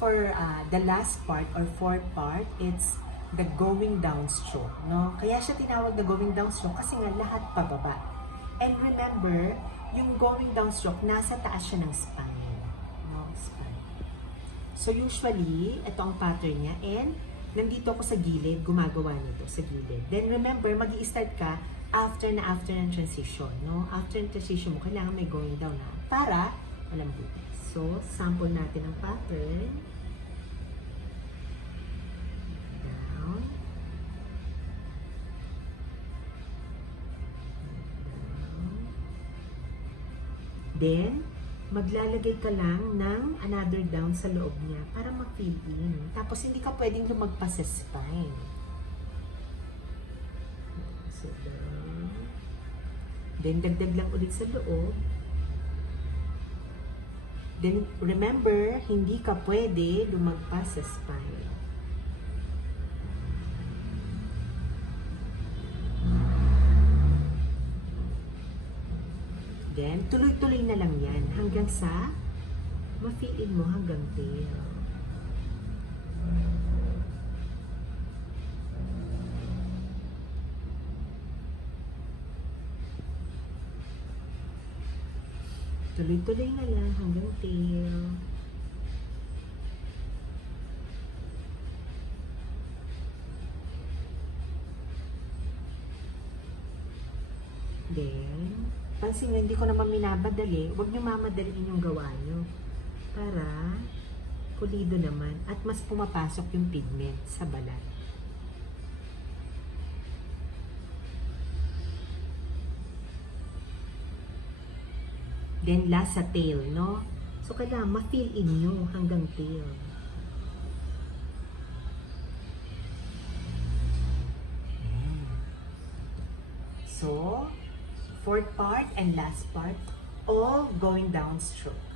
for the last part or fourth part, it's the going down stroke, no? Kaya siya tinawag na going down stroke kasi nga lahat pababa. And remember, yung going down stroke, nasa taas siya ng spine, no? Spine. So usually, ito ang pattern niya, and nandito ako sa gilid, gumagawa nito sa gilid. Then remember, mag-i-start ka after ng transition, no? After ng transition mo, kailangan may going down na para malambutin. So, sample natin ang pattern. Down. Down. Then, maglalagay ka lang ng another down sa loob niya para ma-fill in. Tapos, hindi ka pwedeng lumagpas sa spine. So, down. Then, dagdag lang ulit sa loob. Then, remember, hindi ka pwede lumagpas sa spine. Then, tuloy-tuloy na lang yan hanggang sa ma-feel-in mo hanggang tail. Tuloy-tuloy na lang hanggang tail. Then, pansin nyo, hindi ko naman minabadali. Huwag nyo mamadaliin yung gawa nyo. Para pulido naman at mas pumapasok yung pigment sa balat. Then, last sa tail, no? So, kailangan ma-fill in nyo hanggang tail. So, fourth part and last part, all going down stroke.